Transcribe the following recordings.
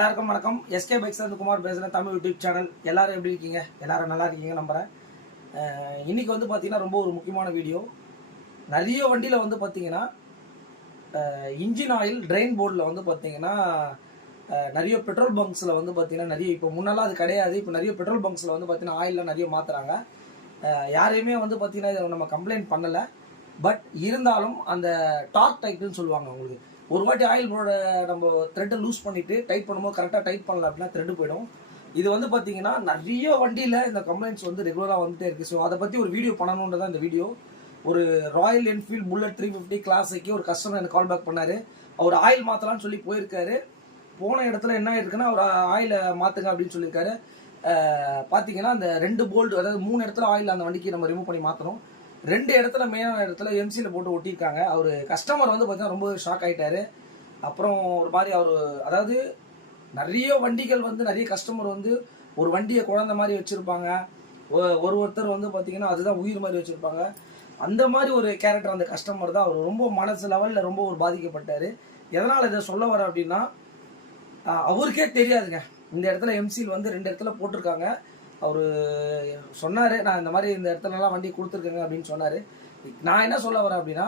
எல்லாருக்கும் வணக்கம். SK bikes வந்து குமார் பேசுகிறேன். Tamil YouTube channel. எல்லாரும் எப்படி இருக்கீங்க? எல்லாரும் நல்லா இருக்கீங்க நம்புகிறேன். இன்றைக்கி வந்து பார்த்திங்கன்னா ரொம்ப ஒரு முக்கியமான வீடியோ. நிறைய வண்டியில் வந்து பார்த்திங்கன்னா இன்ஜின் ஆயில் ட்ரெயின் போர்டில் வந்து பார்த்திங்கன்னா நிறைய பெட்ரோல் பங்க்ஸில் வந்து பார்த்திங்கன்னா நிறைய இப்போ முன்னெல்லாம் அது கிடையாது. இப்போ நிறைய பெட்ரோல் பங்க்ஸில் வந்து பார்த்திங்கன்னா ஆயிலெலாம் நிறைய மாற்றுறாங்க. யாரையுமே வந்து பார்த்திங்கன்னா இதை நம்ம கம்ப்ளைண்ட் பண்ணலை. பட் இருந்தாலும் அந்த டார்க் டைட்டுன்னு சொல்லுவாங்க. உங்களுக்கு ஒரு வாட்டி ஆயில் போட நம்ம த்ரெட்டை லூஸ் பண்ணிவிட்டு டைட் பண்ணும்போது கரெக்டாக டைட் பண்ணல அப்படின்னா த்ரெட்டு போயிடும். இது வந்து பார்த்தீங்கன்னா நிறைய வண்டியில் இந்த கம்ப்ளைண்ட்ஸ் வந்து ரெகுலராக வந்துட்டே இருக்குது. ஸோ அதை பற்றி ஒரு வீடியோ பண்ணணுன்றதான் இந்த வீடியோ. ஒரு ராயல் என்ஃபீல்டு புல்லட் 350 கிளாஸுக்கு ஒரு கஸ்டமர் எனக்கு கால் பேக் பண்ணார். அவர் ஆயில் மாற்றலான்னு சொல்லி போயிருக்காரு. போன இடத்துல என்ன ஆயிருக்குன்னா அவர் ஆயிலை மாற்றுங்க அப்படின்னு சொல்லியிருக்காரு. பார்த்தீங்கன்னா அந்த 2 போல்டு, அதாவது 3 இடத்துல ஆயில் அந்த வண்டிக்கு நம்ம ரிமூவ் பண்ணி மாற்றணும். 2 இடத்துல மெயினான இடத்துல எம்சியில் போட்டு ஒட்டியிருக்காங்க. அவர் கஸ்டமர் வந்து பார்த்தீங்கன்னா ரொம்ப ஷாக் ஆகிட்டாரு. அப்புறம் ஒரு மாதிரி அவர், அதாவது நிறைய வண்டிகள் வந்து நிறைய கஸ்டமர் வந்து ஒரு வண்டியை குழந்தை மாதிரி வச்சுருப்பாங்க. ஒருத்தர் வந்து பார்த்தீங்கன்னா அதுதான் உயிர் மாதிரி வச்சுருப்பாங்க. அந்த மாதிரி ஒரு கேரக்டர் அந்த கஸ்டமர் தான். அவர் ரொம்ப மனசு லெவலில் ரொம்ப ஒரு பாதிக்கப்பட்டார். எதனால் இதை சொல்ல வர அப்படின்னா, அவருக்கே தெரியாதுங்க இந்த இடத்துல எம்சியில் வந்து 2 இடத்துல போட்டிருக்காங்க. அவர் சொன்னார், நான் இந்த மாதிரி இந்த இடத்துலலாம் வண்டி கொடுத்துருக்கேங்க அப்படின்னு சொன்னார். நான் என்ன சொல்ல வரேன் அப்படின்னா,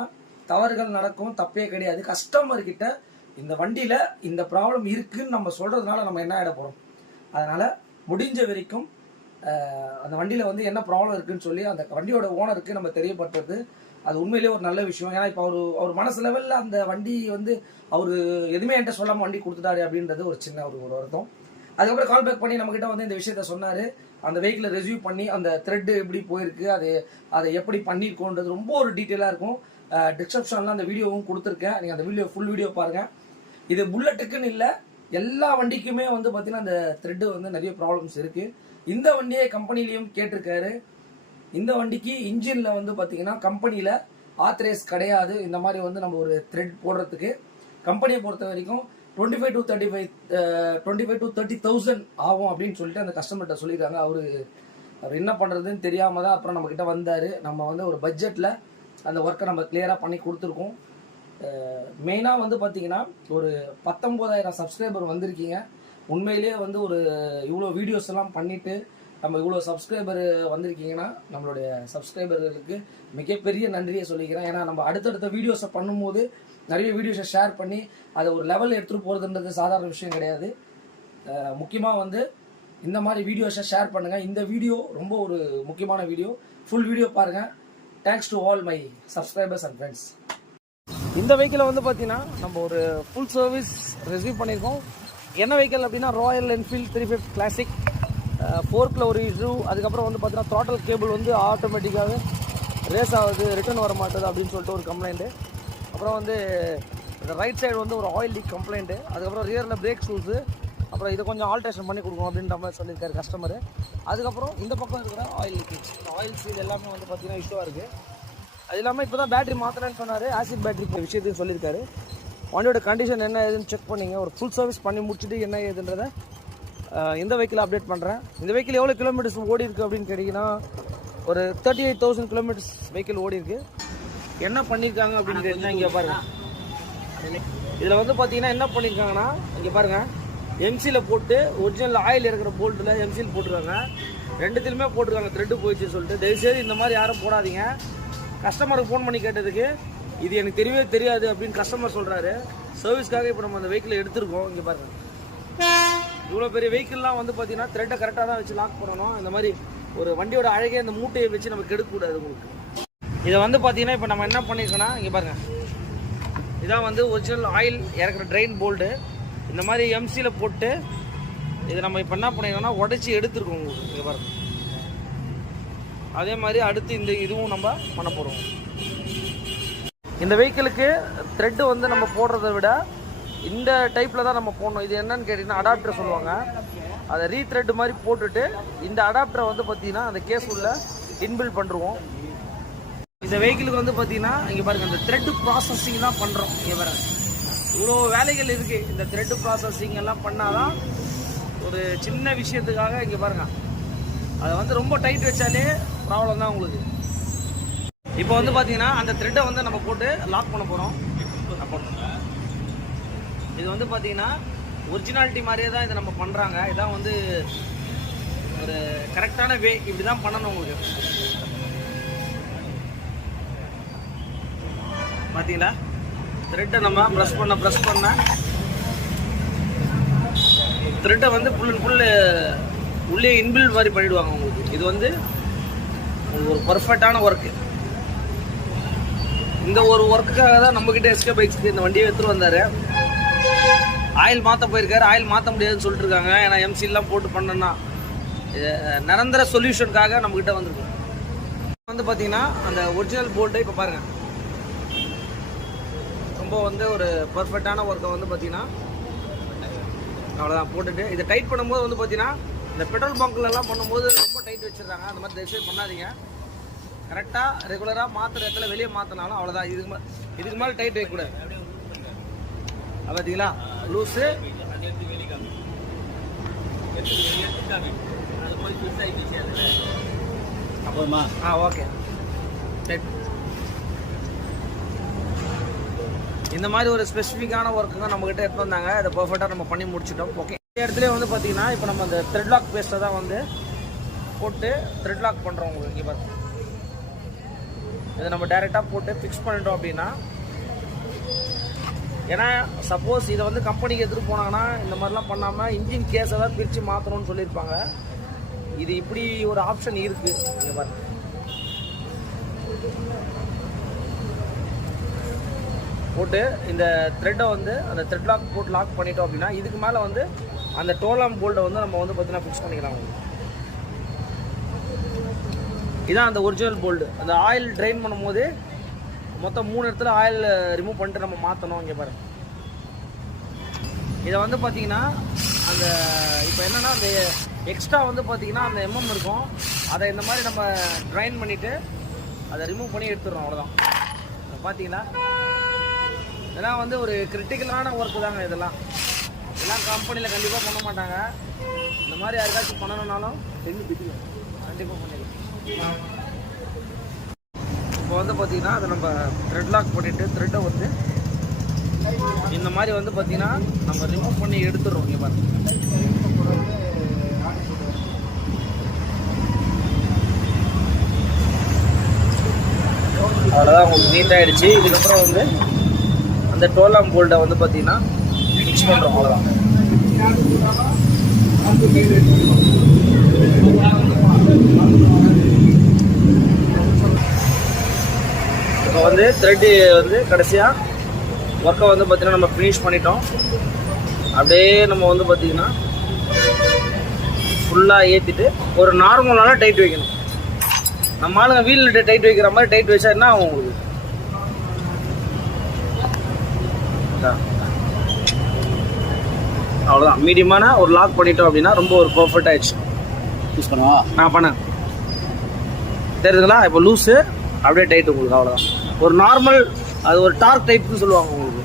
தவறுகள் நடக்கும், தப்பே கிடையாது. கஸ்டமர்கிட்ட இந்த வண்டியில் இந்த ப்ராப்ளம் இருக்குதுன்னு நம்ம சொல்கிறதுனால நம்ம என்ன ஆகிட போகிறோம். அதனால் முடிஞ்ச வரைக்கும் அந்த வண்டியில் வந்து என்ன ப்ராப்ளம் இருக்குதுன்னு சொல்லி அந்த வண்டியோட ஓனருக்கு நம்ம தெரியப்படுத்துறது அது உண்மையிலேயே ஒரு நல்ல விஷயம். ஏன்னா இப்போ அவர் மனசு லெவலில் அந்த வண்டி வந்து அவர் எதுவுமே என்கிட்ட சொல்லாமல் வண்டி கொடுத்துட்டாரு அப்படின்றது ஒரு சின்ன ஒரு வருத்தம். அதுக்கப்புறம் கால் பேக் பண்ணி நம்மக்கிட்ட வந்து இந்த விஷயத்த சொன்னார். அந்த வெஹிக்கிளை ரிவ்யூ பண்ணி அந்த த்ரெட்டு எப்படி போயிருக்கு, அதை எப்படி பண்ணியிருக்கோன்றது ரொம்ப ஒரு டீட்டெயிலாக இருக்கும். டிஸ்கிரிப்ஷனில் அந்த வீடியோவும் கொடுத்துருக்கேன். நீங்கள் அந்த ஃபுல் வீடியோ பாருங்கள். இது புல்லட்டுக்குன்னு இல்லை, எல்லா வண்டிக்குமே வந்து பார்த்தீங்கன்னா அந்த த்ரெட்டு வந்து நிறைய ப்ராப்ளம்ஸ் இருக்குது. இந்த வண்டியை கம்பெனிலையும் கேட்டிருக்காரு. இந்த வண்டிக்கு இன்ஜினில் வந்து பார்த்தீங்கன்னா கம்பெனியில் ஆத்தரைஸ் கிடையாது. இந்த மாதிரி வந்து நம்ம ஒரு த்ரெட் போடுறதுக்கு கம்பெனியை பொறுத்த வரைக்கும் 25 to 30,000 ஆகும் அப்படின்னு சொல்லிட்டு அந்த கஸ்டமர்கிட்ட சொல்லியிருக்காங்க. அவர் என்ன பண்ணுறதுன்னு தெரியாமல் தான் அப்புறம் நம்மக்கிட்ட வந்தார். நம்ம வந்து ஒரு பட்ஜெட்டில் அந்த ஒர்க்கை நம்ம கிளியராக பண்ணி கொடுத்துருக்கோம். மெயினாக வந்து பார்த்திங்கன்னா ஒரு 19,000 சப்ஸ்கிரைபர் வந்திருக்கீங்க. உண்மையிலேயே வந்து ஒரு இவ்வளோ வீடியோஸ் எல்லாம் பண்ணிவிட்டு நம்ம இவ்வளோ சப்ஸ்கிரைபர் வந்திருக்கீங்கன்னா நம்மளுடைய சப்ஸ்கிரைபர்களுக்கு மிகப்பெரிய நன்றியை சொல்லிக்கிறேன். ஏன்னா நம்ம அடுத்தடுத்த வீடியோஸை பண்ணும்போது நிறைய வீடியோஸை ஷேர் பண்ணி அதை ஒரு லெவலில் எடுத்துகிட்டு போகிறதுன்றது சாதாரண விஷயம் கிடையாது. முக்கியமாக வந்து இந்த மாதிரி வீடியோஸை ஷேர் பண்ணுங்கள். இந்த வீடியோ ரொம்ப ஒரு முக்கியமான வீடியோ. ஃபுல் வீடியோ பாருங்கள். Thanks to all my subscribers and friends. இந்த வெஹிக்கிளை வந்து பார்த்தீங்கன்னா நம்ம ஒரு ஃபுல் சர்வீஸ் ரிசீவ் பண்ணியிருக்கோம். என்ன வெஹிக்கிள் அப்படின்னா ராயல் என்ஃபீல்டு 350 கிளாசிக். ஃபோர்க்கில் ஒரு இஷ்யூ. அதுக்கப்புறம் வந்து பார்த்தீங்கன்னா த்ராட்டல் கேபிள் வந்து ஆட்டோமேட்டிக்காகவே ரேஸ் ஆகுது, ரிட்டர்ன் வர மாட்டேது அப்படின்னு சொல்லிட்டு ஒரு கம்ப்ளைண்ட்டு. அப்புறம் வந்து ரைட் சைடு வந்து ஒரு ஆயில் லீக் கம்ப்ளைண்ட்டு. அதுக்கப்புறம் ரியரில் பிரேக் ஷூஸு. அப்புறம் இதை கொஞ்சம் ஆல்ட்ரேஷன் பண்ணி கொடுக்கும் அப்படின்ற மாதிரி சொல்லியிருக்காரு கஸ்டமரு. அதுக்கப்புறம் இந்த பக்கம் இருக்கிற ஆயில் லீக்கேஜ், ஆயில் சீல் எல்லாமே வந்து பார்த்தீங்கன்னா இஷ்யூவாக இருக்குது. அது இல்லாமல் இப்போ தான் பேட்டரி மாற்றினேன்னு சொன்னார். ஆசிட் பேட்டரி விஷயத்தையும் சொல்லியிருக்காரு. வண்டியோட கண்டிஷன் என்ன ஏதுன்னு செக் பண்ணிங்க. ஒரு ஃபுல் சர்வீஸ் பண்ணி முடிச்சுட்டு என்ன ஏதுன்றதை இந்த வெஹிக்கிளை அப்டேட் பண்ணுறேன். இந்த வெஹிக்கிள் எவ்வளோ கிலோமீட்டர்ஸ் ஓடி இருக்குது அப்படின்னு கேட்டிங்கன்னா ஒரு 38,000 கிலோமீட்டர்ஸ் வெஹிக்கிள் ஓடி இருக்குது. என்ன பண்ணியிருக்காங்க அப்படின்னு கேட்டிங்கன்னா இங்கே பாருங்கள். இதில் வந்து பார்த்தீங்கன்னா என்ன பண்ணியிருக்காங்கன்னா இங்கே பாருங்கள், எம்சியில் போட்டு ஒரிஜினல் ஆயில் இருக்கிற போல்ட்டில் எம்சியில் போட்டிருக்காங்க. 2த்துலையுமே போட்டிருக்காங்க த்ரெட்டு போயிடுச்சுன்னு சொல்லிட்டு. தயவுசெய்து இந்த மாதிரி யாரும் போடாதீங்க. கஸ்டமருக்கு ஃபோன் பண்ணி கேட்டதுக்கு இது எனக்கு தெரியவே தெரியாது அப்படின்னு கஸ்டமர் சொல்கிறாரு. சர்வீஸ்க்காக இப்போ நம்ம அந்த வெஹிக்கிளை எடுத்துருக்கோம். இங்கே பாருங்கள், இவ்வளோ பெரிய வெஹிக்கிள்லாம் வந்து பார்த்தீங்கன்னா த்ரெட்டை கரெக்டாக தான் வச்சு லாக் பண்ணணும். இந்த மாதிரி ஒரு வண்டியோட அழகே அந்த மூட்டையை வச்சு நம்ம கெடுக்கக்கூடாது உங்களுக்கு. இதை வந்து பார்த்தீங்கன்னா இப்போ நம்ம என்ன பண்ணியிருக்கோன்னா இங்கே பாருங்கள், இதான் வந்து ஒரிஜினல் ஆயில் இறக்குற ட்ரெயின் போல்டு. இந்த மாதிரி எம்சியில் போட்டு இதை நம்ம இப்போ என்ன பண்ணியிருக்கோன்னா உடச்சி எடுத்துருக்கோம் உங்களுக்கு. இங்கே பாருங்கள், அதே மாதிரி அடுத்து இந்த இதுவும் நம்ம பண்ண போகிறோம். இந்த வெஹிக்கிளுக்கு த்ரெட்டு வந்து நம்ம போடுறத விட இந்த டைப்பில் தான் நம்ம போடணும். இது என்னன்னு கேட்டிங்கன்னா அடாப்டர் சொல்லுவாங்க. அதை ரீத்ரெட் மாதிரி போட்டுட்டு இந்த அடாப்டரை வந்து பார்த்திங்கன்னா அந்த கேஸ் உள்ள இன்பில்ட் பண்ணுருவோம். இந்த வெஹிக்கிளுக்கு வந்து பார்த்திங்கன்னா இங்கே பாருங்கள், இந்த த்ரெட்டு ப்ராசஸிங் தான் பண்ணுறோம். இங்கே பாருங்கள், இவ்வளோ வேலைகள் இருக்குது. இந்த த்ரெட்டு ப்ராசஸிங் எல்லாம் பண்ணால் தான் ஒரு சின்ன விஷயத்துக்காக இங்கே பாருங்கள், அதை வந்து ரொம்ப டைட் வச்சாலே ப்ராப்ளம் தான் உங்களுக்கு. இப்போ வந்து பார்த்தீங்கன்னா அந்த த்ரெட்டை வந்து நம்ம போட்டு லாக் பண்ண போகிறோம். இது வந்து பார்த்தீங்கன்னா ஒரிஜினாலிட்டி மாதிரியே தான் இதை நம்ம பண்ணுறாங்க. இதான் வந்து ஒரு கரெக்டான வே. இப்படி தான் பண்ணணும் உங்களுக்கு. பார்த்தீங்களா, த்ரெட்டை நம்ம ப்ரெஸ் பண்ண த்ரெட்டை வந்து ஃபுல் அண்ட் ஃபுல் உள்ளே இன்பில்ட் மாதிரி பண்ணிவிடுவாங்க உங்களுக்கு. இது வந்து உங்களுக்கு ஒரு பர்ஃபெக்டான ஒர்க்கு. இந்த ஒரு ஒர்க்குக்காக தான் நம்மக்கிட்ட எஸ்கே பைக்ஸ்க்கு இந்த வண்டியை எடுத்துகிட்டு வந்தார். ஆயில் மாற்ற போயிருக்காரு. ஆயில் மாற்ற முடியாதுன்னு சொல்லிட்டு இருக்காங்க. ஏன்னா எம்சிலாம் போட்டு பண்ணோன்னா நிரந்தர சொல்யூஷனுக்காக நம்மக்கிட்ட வந்துருக்கோம். வந்து பார்த்தீங்கன்னா அந்த ஒரிஜினல் போல்ட்டு இப்போ பாருங்கள், ரொம்ப வந்து ஒரு பர்ஃபெக்டான ஒர்க்கை வந்து பார்த்தீங்கன்னா அவ்வளோதான் போட்டுட்டு இதை டைட் பண்ணும்போது வந்து பார்த்தீங்கன்னா இந்த பெட்ரோல் பங்க்லலாம் பண்ணும்போது ரொம்ப டைட் வச்சுருக்காங்க. அந்த மாதிரி தயவுசெய்து பண்ணாதீங்க. கரெக்டாக ரெகுலராக மாற்றுற இடத்துல வெளியே மாற்றினாலும் அவ்வளோதான். இதுக்கு மேலே டைட் வைக்கக்கூடாது. பார்த்தீங்களா, லூஸு அப்புறமா ஓகே. இந்த மாதிரி ஒரு ஸ்பெசிஃபிக்கான ஒர்க்குங்க நம்மக்கிட்ட எடுத்து வந்தாங்க. இதை பர்ஃபெக்டாக நம்ம பண்ணி முடிச்சிட்டோம். ஓகே, இந்த இடத்துல வந்து பார்த்தீங்கன்னா இப்போ நம்ம அந்த த்ரெட் லாக் பேஸ்ட்டை தான் வந்து போட்டு த்ரெட் லாக் பண்ணுறோம். உங்களுக்கு இங்கே பாருங்க, இதை நம்ம டைரெக்டாக போட்டு ஃபிக்ஸ் பண்ணிட்டோம் அப்படின்னா, ஏன்னா சப்போஸ் இதை வந்து கம்பெனிக்கு எடுத்துகிட்டு போனாங்கன்னா இந்த மாதிரிலாம் பண்ணாமல் இன்ஜின் கேஸை தான் பிரித்து மாற்றணும்னு சொல்லியிருப்பாங்க. இது இப்படி ஒரு ஆப்ஷன் இருக்குது. இங்கே பாருங்க, போட்டு இந்த த்ரெட்டை வந்து அந்த த்ரெட் லாக் போட்டு லாக் பண்ணிட்டோம் அப்படின்னா இதுக்கு மேலே வந்து அந்த டோலாம் போல்ட்டை வந்து நம்ம வந்து பார்த்தீங்கன்னா ஃபிக்ஸ் பண்ணிக்கலாம். இதான் அந்த ஒரிஜினல் போல்டு. அந்த ஆயில் ட்ரைன் பண்ணும்போது மொத்தம் 3 இடத்துல ஆயில் ரிமூவ் பண்ணிட்டு நம்ம மாற்றணும். இங்கே பாருங்க, இதை வந்து பார்த்தீங்கன்னா அந்த இப்போ என்னென்னா அந்த எக்ஸ்ட்ரா வந்து பார்த்தீங்கன்னா அந்த இருக்கும், அதை இந்த மாதிரி நம்ம ட்ரைன் பண்ணிவிட்டு அதை ரிமூவ் பண்ணி எடுத்துடுறோம். அவ்வளோதான். பார்த்தீங்களா, இதெல்லாம் வந்து ஒரு கிரிட்டிக்கலான ஒர்க்கு தாங்க. இதெல்லாம் கம்பெனியில் கண்டிப்பாக பண்ண மாட்டாங்க. இந்த மாதிரி யாருக்காச்சும் பண்ணணுன்னாலும் கண்டிப்பாக பண்ணிடலாம். இப்போ வந்து பார்த்தீங்கன்னா அதை நம்ம த்ரெட் லாக் பண்ணிவிட்டு த்ரெட்டை வந்து இந்த மாதிரி வந்து பார்த்தீங்கன்னா நம்ம ரிமூவ் பண்ணி எடுத்துடுறோம். இங்கே பாருங்க, அவ்வளோதான், உங்களுக்கு நீட்டாகிடுச்சு. இதுக்கப்புறம் வந்து அந்த டோலாம் போல்ட்டை வந்து பார்த்தீங்கன்னா ஃபிக்ஸ் பண்ணுறோம். அவ்வளோதான். இப்போ வந்து த்ரெட்டு வந்து கடைசியாக ஒர்க்கை வந்து பார்த்தீங்கன்னா நம்ம ஃபினிஷ் பண்ணிட்டோம். அப்படியே நம்ம வந்து பார்த்தீங்கன்னா ஃபுல்லாக ஏற்றிட்டு ஒரு நார்மலான டைட் வைக்கணும். நம்ம ஆளுங்க வீலில் டைட் வைக்கிற மாதிரி டைட் வச்சா என்ன ஆகும் உங்களுக்கு? அவ்வளோதான். மீடியமான ஒரு லாக் பண்ணிட்டோம் அப்படின்னா ரொம்ப ஒரு பர்ஃபெக்ட் ஆயிடுச்சு. யூஸ் பண்ணுவா நான் பண்ணேன் தெரியுதுங்களா? இப்போ லூஸு அப்படியே டைட் உங்களுக்கு. அவ்வளோதான். ஒரு நார்மல், அது ஒரு டார்க் டைப்னு சொல்லுவாங்க உங்களுக்கு.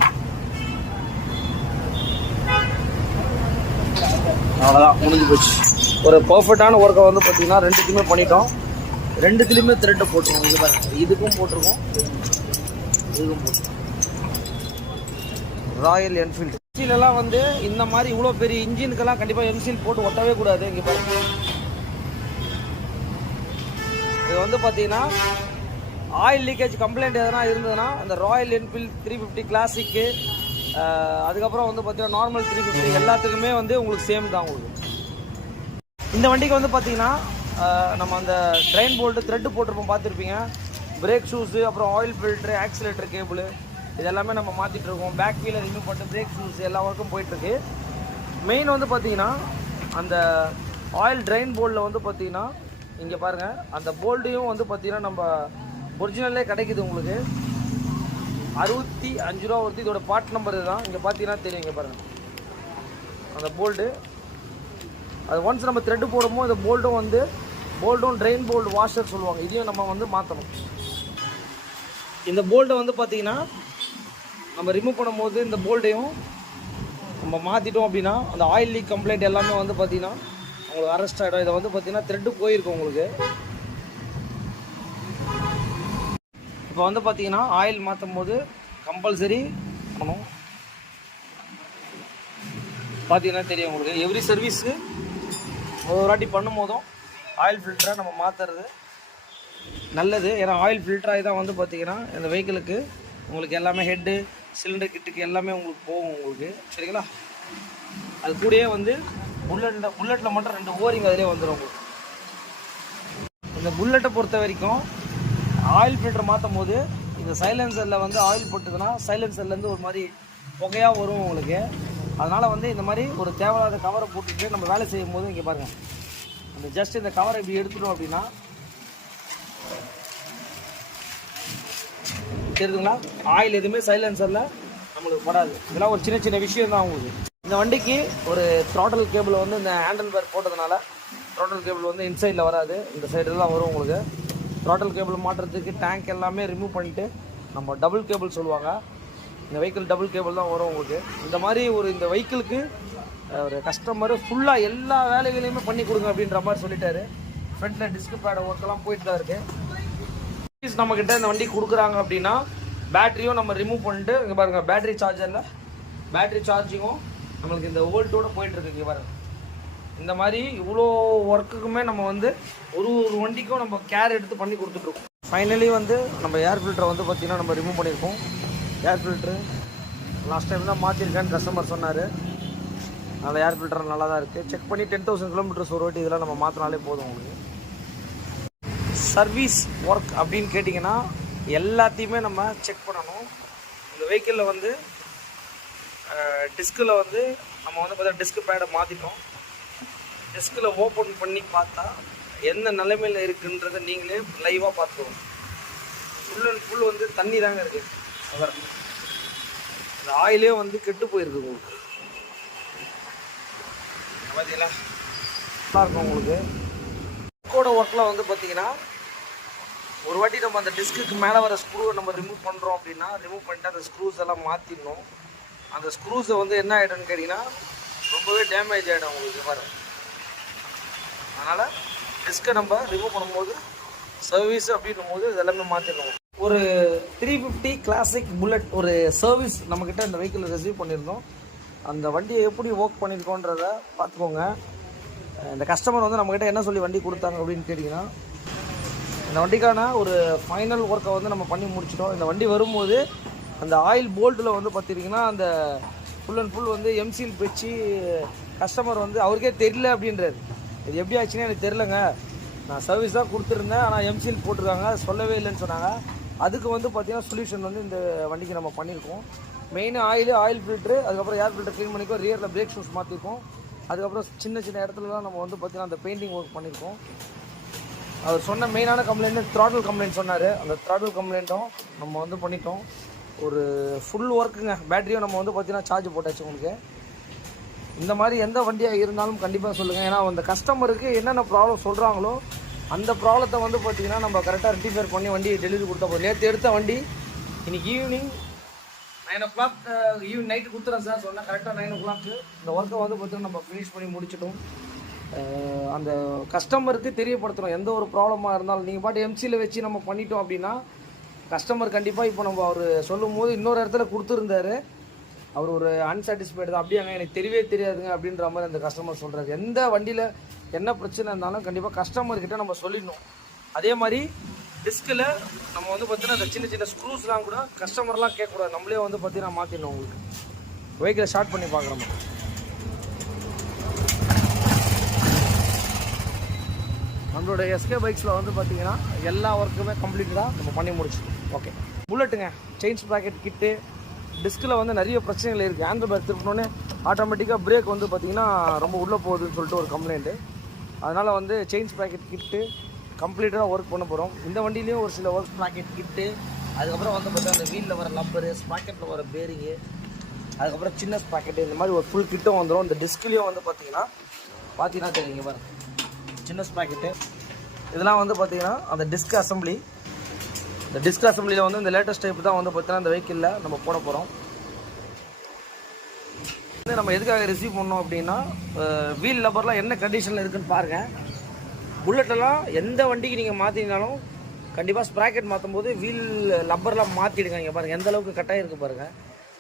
அவ்வளோதான், முடிஞ்சு போச்சு. ஒரு பர்ஃபெக்டான ஒர்க்கை வந்து பார்த்தீங்கன்னா ரெண்டுத்துக்குமே பண்ணிட்டோம். ரெண்டுத்துலேயுமே த்ரெட்டை போட்டுருவோம். இது பாருங்க, இதுக்கும் போட்டிருக்கோம், இதுக்கும் போட்டுருக்கோம். ராயல் என்ஃபீல்டு எம்சிலெல்லாம் வந்து இந்த மாதிரி இவ்வளோ பெரிய இன்ஜினுக்கெல்லாம் கண்டிப்பாக எம்சில் போட்டு ஒட்டவே கூடாது. இங்கே பாருங்க, இது வந்து பார்த்தீங்கன்னா ஆயில் லீக்கேஜ் கம்ப்ளைண்ட் எதனா இருந்ததுன்னா அந்த ராயல் என்ஃபீல்டு 350 கிளாசிக்கு, அதுக்கப்புறம் வந்து பார்த்தீங்கன்னா நார்மல் 350 எல்லாத்துக்குமே வந்து உங்களுக்கு சேம் தான். உங்களுக்கு இந்த வண்டிக்கு வந்து பார்த்தீங்கன்னா நம்ம அந்த ட்ரெயின் போல்ட்டு த்ரெட்டு போட்டிருப்போம், பார்த்துருப்பீங்க. பிரேக் ஷூஸு, அப்புறம் ஆயில் ஃபில்ட்ரு, ஆக்சிலேட்டர் கேபிள், இதெல்லாமே நம்ம மாற்றிட்டு இருக்கோம். பேக் வீலை ரிமூவ் பண்ணிட்டு பிரேக் ஷூஸ் எல்லா ஒர்க்கும் போயிட்டுருக்கு. மெயின் வந்து பார்த்தீங்கன்னா அந்த ஆயில் ட்ரெயின் போல்டில் வந்து பார்த்தீங்கன்னா இங்கே பாருங்கள், அந்த போல்ட்டையும் வந்து பார்த்தீங்கன்னா நம்ம ஒரிஜினல்லே கிடைக்குது உங்களுக்கு. 65 ரூபா வருது. இதோட பார்ட் நம்பர் இதுதான். இங்கே பார்த்தீங்கன்னா தெரியும். இங்கே பாருங்கள் அந்த போல்டு. அது ஒன்ஸ் நம்ம த்ரெட்டு போடும்போது இந்த போல்ட்டும் வந்து போல்ட்டும் ட்ரெயின் போல்டு வாஷர் சொல்லுவாங்க, இதையும் நம்ம வந்து மாற்றணும். இந்த போல்ட்டை வந்து பார்த்தீங்கன்னா நம்ம ரிமூவ் பண்ணும்போது இந்த போல்ட்டையும் நம்ம மாற்றிட்டோம் அப்படின்னா அந்த ஆயில் லீக் கம்ப்ளைண்ட் எல்லாமே வந்து பார்த்தீங்கன்னா உங்களுக்கு அரெஸ்ட் ஆகிடும். இதை வந்து பார்த்தீங்கன்னா த்ரெட்டு போயிருக்கும் உங்களுக்கு. இப்போ வந்து பார்த்தீங்கன்னா ஆயில் மாற்றும் போது கம்பல்சரி பண்ணணும். பார்த்தீங்கன்னா தெரியும் உங்களுக்கு. எவ்ரி சர்வீஸு ஒரு வாட்டி பண்ணும் போதும் ஆயில் ஃபில்டரை நம்ம மாற்றுறது நல்லது. ஏன்னா ஆயில் ஃபில்டராகி தான் வந்து பார்த்திங்கன்னா இந்த வெஹிக்கிளுக்கு உங்களுக்கு எல்லாமே ஹெட்டு சிலிண்டர் கிட்டுக்கு எல்லாமே உங்களுக்கு போகும் உங்களுக்கு, சரிங்களா. அது கூடயே வந்து புல்லட்டில் மட்டும் 2 ஓரிங் அதிலே வந்துடும் உங்களுக்கு. இந்த புல்லட்டை பொறுத்த வரைக்கும் ஆயில் ஃபில்டர் மாற்றும் போது இந்த சைலன்சரில் வந்து ஆயில் போட்டுதுன்னா சைலன்சர்லேருந்து ஒரு மாதிரி புகையாக வரும் உங்களுக்கு. அதனால் வந்து இந்த மாதிரி ஒரு தேவையில்லாத கவரை போட்டுட்டு நம்ம வேலை செய்யும் போது இங்கே பாருங்கள், அந்த ஜஸ்ட் இந்த கவரை இப்படி எடுத்துட்டோம் அப்படின்னா தெரியுதுங்களா, ஆயில் எதுவுமே சைலன்சரில் நம்மளுக்கு படாது. இதெல்லாம் ஒரு சின்ன சின்ன விஷயம் தான் உங்களுக்கு. இந்த வண்டிக்கு ஒரு த்ராட்டல் கேபிள் வந்து இந்த ஹேண்டில் பேர் போட்டதுனால த்ராட்டல் கேபிள் வந்து இன்சைடில் வராது, இந்த சைடில் தான் வரும் உங்களுக்கு. த்ராட்டல் கேபிள் மாட்டுறதுக்கு டேங்க் எல்லாமே ரிமூவ் பண்ணிட்டு நம்ம டபுள் கேபிள் சொல்லுவாங்க, இந்த வெஹிக்கிள் டபுள் கேபிள் தான் வரும் உங்களுக்கு. இந்த மாதிரி இந்த வெஹிக்கிளுக்கு ஒரு கஸ்டமர் ஃபுல்லாக எல்லா வேலைகளையுமே பண்ணி கொடுங்க அப்படின்ற மாதிரி சொல்லிட்டாரு. ஃப்ரண்ட்டில் டிஸ்க் பேட் ஒர்க்கெல்லாம் போயிட்டு தான் இருக்குது. நம்மக்கிட்ட இந்த வண்டி கொடுக்குறாங்க அப்படின்னா பேட்டரியும் நம்ம ரிமூவ் பண்ணிட்டு இங்கே பாருங்கள், பேட்டரி சார்ஜரில் பேட்டரி சார்ஜிங்கும் நம்மளுக்கு இந்த வோல்ட்டோடு போயிட்டுருக்கு. இங்கே பாருங்கள், இந்த மாதிரி இவ்வளோ ஒர்க்குக்குமே நம்ம வந்து ஒரு வண்டிக்கும் நம்ம கேர் எடுத்து பண்ணி கொடுத்துட்ருக்கோம். ஃபைனலி வந்து நம்ம ஏர் ஃபில்டரை வந்து பார்த்திங்கன்னா நம்ம ரிமூவ் பண்ணியிருக்கோம். ஏர் ஃபில்ட்ரு லாஸ்ட் டைம் தான் மாற்றிருக்கேன்னு கஸ்டமர் சொன்னார். அதனால் ஏர் ஃபில்டர் நல்லா தான் இருக்குது. செக் பண்ணி 10,000 கிலோமீட்டர்ஸ் ஒரு வாட்டி இதெல்லாம் நம்ம மாற்றினாலே போதும் உங்களுக்கு. சர்வீஸ் ஒர்க் அப்படின்னு கேட்டிங்கன்னா எல்லாத்தையுமே நம்ம செக் பண்ணணும். இந்த வெஹிக்கிளில் வந்து டிஸ்கில் வந்து நம்ம வந்து பார்த்தா டிஸ்க் பேடை மாற்றிட்டோம். டிஸ்கில் ஓப்பன் பண்ணி பார்த்தா எந்த நிலைமையில் இருக்குன்றதை நீங்களே லைவாக பார்த்துக்கணும். ஃபுல் அண்ட் ஃபுல் வந்து தண்ணி தாங்க இருக்குது. அதான் இந்த ஆயிலே வந்து கெட்டு போயிருக்கு உங்களுக்கு. பார்த்தீங்களா, நல்லா இருக்கும் உங்களுக்கு. டிஸ்கோட ஒர்க்கில் வந்து பார்த்தீங்கன்னா ஒரு வாட்டி நம்ம அந்த டிஸ்க்கு மேலே வர ஸ்க்ரூவை நம்ம ரிமூவ் பண்ணுறோம் அப்படின்னா ரிமூவ் பண்ணிட்டு அந்த ஸ்க்ரூஸ் எல்லாம் மாற்றிடணும். அந்த ஸ்க்ரூஸை வந்து என்ன ஆகிடும்னு கேட்டிங்கன்னா ரொம்பவே டேமேஜ் ஆகிடும் உங்களுக்கு பாருங்கள். அதனால் டிஸ்கை நம்ம ரிமூவ் பண்ணும்போது சர்வீஸ் அப்படின்னும் போது இதெல்லாமே மாற்றிடணும். ஒரு 350 கிளாசிக் புல்லட் ஒரு சர்வீஸ் நம்மக்கிட்ட இந்த வெஹிக்கிள் ரிசீவ் பண்ணியிருந்தோம். அந்த வண்டியை எப்படி ஒர்க் பண்ணியிருக்கோன்றதை பார்த்துக்கோங்க. இந்த கஸ்டமர் வந்து நம்மக்கிட்ட என்ன சொல்லி வண்டி கொடுத்தாங்க அப்படின்னு கேட்டிங்கன்னா, இந்த வண்டிக்கான ஒரு ஃபைனல் ஒர்க்கை வந்து நம்ம பண்ணி முடிச்சிட்டோம். இந்த வண்டி வரும்போது அந்த ஆயில் போல்ட்டில் வந்து பார்த்திங்கன்னா அந்த ஃபுல் அண்ட் ஃபுல் வந்து எம்சில் வச்சு கஸ்டமர் வந்து அவருக்கே தெரியல அப்படின்றாரு. இது எப்படி ஆச்சுன்னா எனக்கு தெரிலங்க, நான் சர்வீஸ் தான் கொடுத்துருந்தேன், ஆனால் எம்சில் போட்டிருக்காங்க, சொல்லவே இல்லைன்னு சொன்னாங்க. அதுக்கு வந்து பார்த்திங்கன்னா சொல்யூஷன் வந்து இந்த வண்டிக்கு நம்ம பண்ணியிருக்கோம். மெயின் ஆயில் ஃபில்ட்ரு, அதுக்கப்புறம் ஏர் ஃபில்டர் க்ளீன் பண்ணிக்கோ, ரியரில் பிரேக் ஷூஸ் மாற்றிருக்கோம். அதுக்கப்புறம் சின்ன சின்ன இடத்துல தான் நம்ம வந்து பார்த்திங்கன்னா அந்த பெயிண்டிங் ஒர்க் பண்ணியிருக்கோம். அவர் சொன்ன மெயினான கம்ப்ளைண்ட் த்ராட்டில் கம்ப்ளைண்ட் சொன்னார். அந்த த்ராட்டில் கம்ப்ளைண்ட்டும் நம்ம வந்து பண்ணிட்டோம். ஒரு ஃபுல் ஒர்க்குங்க. பேட்டரியும் நம்ம வந்து பார்த்திங்கன்னா சார்ஜ் போட்டாச்சு உங்களுக்கு. இந்த மாதிரி எந்த வண்டியாக இருந்தாலும் கண்டிப்பாக சொல்லுங்கள். ஏன்னா அந்த கஸ்டமருக்கு என்னென்ன ப்ராப்ளம் சொல்கிறாங்களோ அந்த ப்ராப்ளத்தை வந்து பார்த்திங்கன்னா நம்ம கரெக்டாக ரெக்டிஃபை பண்ணி வண்டியை டெலிவரி கொடுத்தா போதும். நேற்று எடுத்த வண்டி இன்றைக்கி ஈவினிங் 9 o'clock ஈவினிங் நைட்டு கொடுத்துறேன் சார் சொன்னேன். கரெக்டாக 9 o'clock இந்த ஒர்க்கை வந்து பார்த்திங்கன்னா நம்ம ஃபினிஷ் பண்ணி முடிச்சிட்டோம். அந்த கஸ்டமருக்கு தெரியப்படுத்துகிறோம். எந்த ஒரு ப்ராப்ளமாக இருந்தாலும் நீங்கள் பாட்டு எம்சியில் வச்சு நம்ம பண்ணிட்டோம் அப்படின்னா கஸ்டமர் கண்டிப்பாக இப்போ நம்ம அவர் சொல்லும் போது இன்னொரு இடத்துல கொடுத்துருந்தாரு, அவர் ஒரு அன்சாட்டிஸ்ஃபைடு தான், அப்படியாங்க எனக்கு தெரியவே தெரியாதுங்க அப்படின்ற மாதிரி அந்த கஸ்டமர் சொல்கிறாரு. எந்த வண்டியில் என்ன பிரச்சனை இருந்தாலும் கண்டிப்பாக கஸ்டமர்கிட்ட நம்ம சொல்லிடணும். அதே மாதிரி டிஸ்கில் நம்ம வந்து பார்த்தீங்கன்னா அந்த சின்ன சின்ன ஸ்க்ரூஸ்லாம் கூட கஸ்டமர்லாம் கேட்கக்கூடாது, நம்மளே வந்து பார்த்தீங்கன்னா மாற்றிடணும். உங்களுக்கு வெஹிக்கிளை ஸ்டார்ட் பண்ணி பார்க்குறோம். நம்மளோட எஸ்கே பைக்ஸில் வந்து பார்த்தீங்கன்னா எல்லா ஒர்க்குமே கம்ப்ளீட்டாக நம்ம பண்ணி முடிச்சிட்டோம். ஓகே, புல்லட்டுங்க செயின் ஸ்ப்ராக்கெட் கிட்டு. டிஸ்கில் வந்து நிறைய பிரச்சனைகள் இருக்குது. ஹேண்டில் பேர் திருப்பினோடனே ஆட்டோமேட்டிக்காக பிரேக் வந்து பார்த்திங்கன்னா ரொம்ப உள்ளே போகுதுன்னு சொல்லிட்டு ஒரு கம்ப்ளைண்ட்டு. அதனால் வந்து செயின் ஸ்ப்ராக்கெட் கிட்டு கம்ப்ளீட்டாக ஒர்க் பண்ண போகிறோம். இந்த வண்டியிலையும் ஒரு சில ஒர்க் ஸ்ப்ராக்கெட் கிட்டு, அதுக்கப்புறம் வந்து பார்த்தீங்கன்னா அந்த வீலில் வர லப்பரு, ஸ்ப்ராக்கெட்டில் வர பேரிங்கு, அதுக்கப்புறம் சின்ன ஸ்ப்ராக்கெட்டு, இந்த மாதிரி ஒரு ஃபுல் கிட்டும் வந்துடும். இந்த டிஸ்க்லேயும் வந்து பார்த்தீங்கன்னா தெரியுங்க பாருங்க, சின்ன ஸ்ப்ராக்கெட்டு இதெல்லாம் வந்து பார்த்தீங்கன்னா அந்த டிஸ்க் அசம்பிளி. இந்த டிஸ்க் அசம்பிளியில் வந்து இந்த லேட்டஸ்ட் டைப் தான் வந்து பார்த்தீங்கன்னா இந்த வெஹிக்கிளில் நம்ம போட போகிறோம். நம்ம எதுக்காக ரிசீவ் பண்ணோம் அப்படின்னா வீல் லப்பர்லாம் என்ன கண்டிஷனில் இருக்குதுன்னு பாருங்கள். புல்லட்டெல்லாம் எந்த வண்டிக்கு நீங்கள் மாற்றினாலும் கண்டிப்பாக ஸ்ப்ராக்கெட் மாற்றும் போது வீல் லப்பர்லாம் மாற்றிடுங்க. இங்கே பாருங்கள் எந்த அளவுக்கு கட்டாயம் இருக்குது பாருங்கள்.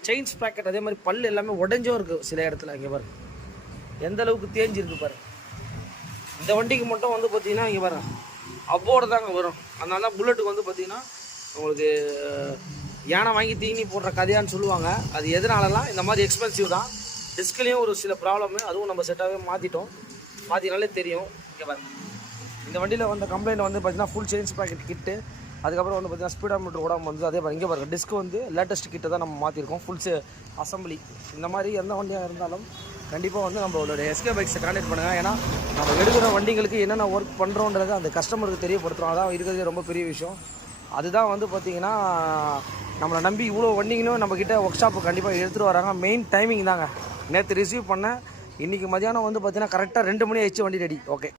செயின் ஸ்ப்ராக்கெட் அதே மாதிரி பல் எல்லாமே உடஞ்சும் இருக்குது சில இடத்துல. இங்கே பாருங்கள் எந்த அளவுக்கு தேஞ்சிருக்கு பாருங்க. இந்த வண்டிக்கு மட்டும் வந்து பார்த்தீங்கன்னா இங்கே பாருங்க அப்போட தாங்க வரும். அதனால தான் புல்லட்டுக்கு வந்து பார்த்தீங்கன்னா உங்களுக்கு யானை வாங்கி தீனி போடுற கதையான்னு சொல்லுவாங்க. அது எதனாலலாம் இந்த மாதிரி எக்ஸ்பென்சிவ் தான். டிஸ்க்லேயும் ஒரு சில ப்ராப்ளமு, அதுவும் நம்ம செட்டாகவே மாற்றினாலே தெரியும். இங்கே பாருங்க இந்த வண்டியில் வந்த கம்ப்ளைண்ட் வந்து பார்த்தீங்கன்னா ஃபுல் சேஞ்ச் பேக்கெட் கிட்டு, அதுக்கப்புறம் வந்து பார்த்தீங்கன்னா ஸ்பீடோமீட்டர் ஓடாமல் வந்து அதே பாருங்க. இங்கே பாருங்க டிஸ்க் வந்து லேட்டஸ்ட் கிட்ட தான் நம்ம மாற்றிருக்கோம். Full assembly. இந்த மாதிரி எந்த வண்டியாக இருந்தாலும் கண்டிப்பாக வந்து நம்மளோட எஸ்கே பைக்ஸை கான்டெக்ட் பண்ணுங்கள். ஏன்னா நம்ம எடுக்கிற வண்டிகளுக்கு என்னென்ன ஒர்க் பண்ணுறோன்றது அந்த கஸ்டமருக்கு தெரியப்படுத்துகிறோம். அதான் இருக்கிறது ரொம்ப பெரிய விஷயம். அதுதான் வந்து பார்த்திங்கன்னா நம்மளை நம்பி இவ்வளோ வண்டிங்களும் நம்மக்கிட்ட ஒர்க் ஷாப்பு கண்டிப்பாக எடுத்துகிட்டு வராங்க. மெயின் டைமிங் தாங்க. நேற்று ரிசீவ் பண்ணேன், இன்றைக்கி மதியானம் வந்து பார்த்திங்கன்னா கரெக்டாக 2 மணி ஆயிடுச்சு வண்டி ரெடி. ஓகே.